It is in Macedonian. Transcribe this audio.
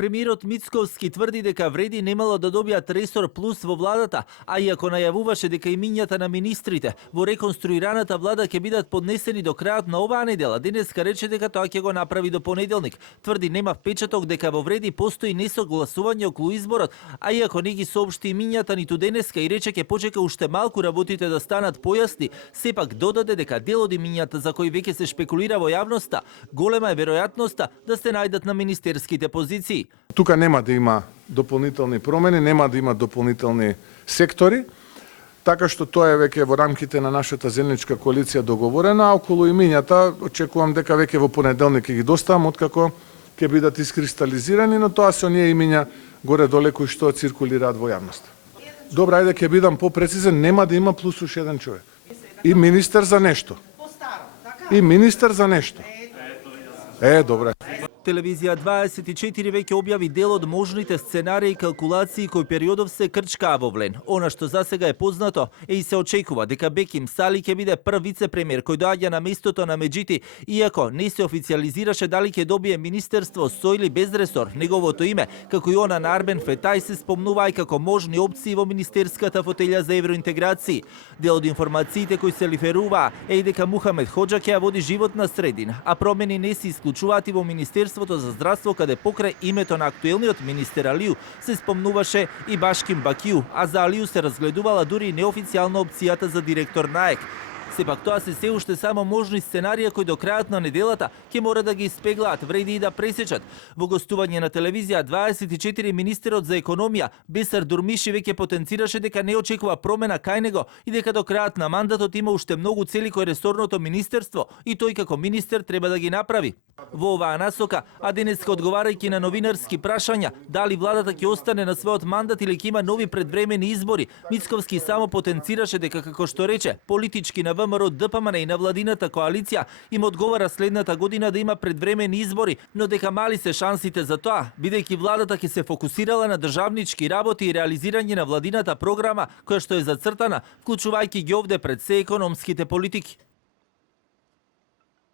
Премиерот Мицковски тврди дека вреди немало да добијат ресор плюс во владата, а иако најавуваше дека имињата на министрите во реконструираната влада ќе бидат поднесени до крајот на оваа недела, денеска рече дека тоа ќе го направи до понеделник. Тврди нема впечаток дека во вреди постои несогласување околу изборот, а иако не ги соопшти имињата ниту денеска и рече ќе почека уште малку работите да станат појасни, сепак додаде дека дел од имињата за кои веќе се шпекулира во јавноста, голема е веројатноста да се најдат на министерските позиции. Тука нема да има дополнителни промени, нема да има дополнителни сектори, така што тоа е веќе во рамките на нашата земјничка коалиција договорена, а околу имињата очекувам дека веќе во понеделник ќе ги доставам откако ќе бидат искристализирани, но тоа се оние имиња горе-доле кои што циркулираат во јавноста. Добра, ајде ќе бидам попрецизен, нема да има плюс уште еден човек. И министер за нешто. И министер за нешто. Добре. Телевизија 24 веќе објави дел од можните сценарии и калкулации кои периодов се крчкаа во Влен. Она што засега е познато е и се очекува дека Беким Сали ќе биде прв вице-премиер кој доаѓа на местото на Меджити, иако не се официализираше дали ќе добие министерство со или без ресор. Неговото име, како и она на Арбен Фетај, се спомнува и како можни опции во министерската фотелја за евроинтеграции. Дел од информациите кои се лиферуваа е и дека Мухамед Хоџа ќе ја води животна средина, а промени не се исклучуваат и во Министерството за здравство, каде покрај името на актуелниот министер Алију се спомнуваше и Башким Бакију, а за Алију се разгледувала дури неофицијална опцијата за директор на ЕК. Сепак тоа се уште само можни сценарија кои до крајот на неделата ќе мора да ги испеглаат, вреди и да пресечат. Во гостување на телевизија 24 министерот за економија Бесар Дурмиши веќе потенцираше дека не очекува промена кај него и дека до крајот на мандатот има уште многу цели кои ресорното министерство и тој како министер треба да ги направи. Во оваа насока, а денеска одговарајќи на новинарски прашања дали владата ќе остане на својот мандат или ќе има нови предвремени избори, Мицковски само потенцираше дека, како што рече, политички на ВМРО, ДПМН и на владината коалиција им одговара следната година да има предвремени избори, но дека мали се шансите за тоа, бидејќи владата ќе се фокусирала на државнички работи и реализирање на владината програма која што е зацртана, вклучувајќи ги овде пред се економските политики.